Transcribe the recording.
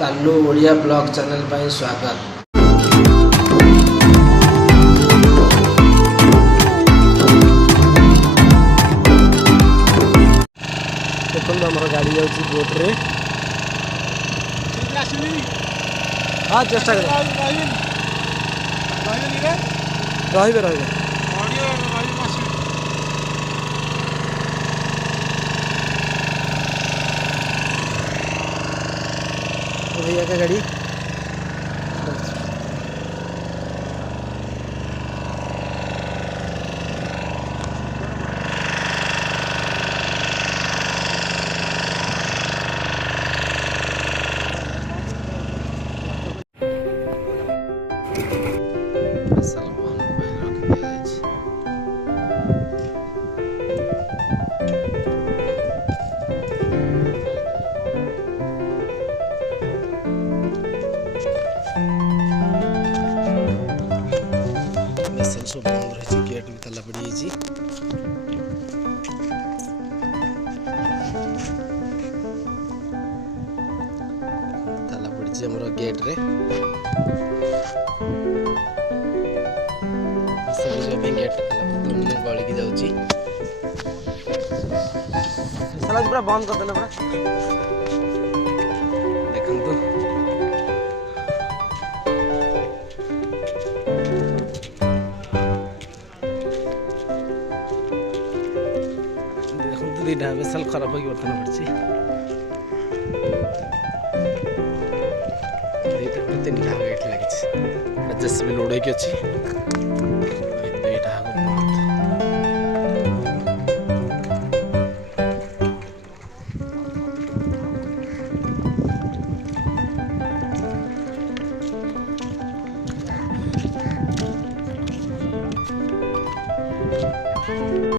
Kalu Odia blog channel पर स्वागत। देखो आम गाड़ी जाऊँगी बोट्रे। हाँ चेष्टा कर भैया का गाड़ी सब बंद रही। गेट भी ताला पड़ी ताला पड़ी हमर गेट रे सब गेट ताला गली की जाउची। साला पूरा बंद कर देले पूरा देखन तो दुईटा बेसल खराब होगी बर्तन पड़ी तीन टा गेट लगी जेसीबी लोड होगी अच्छी।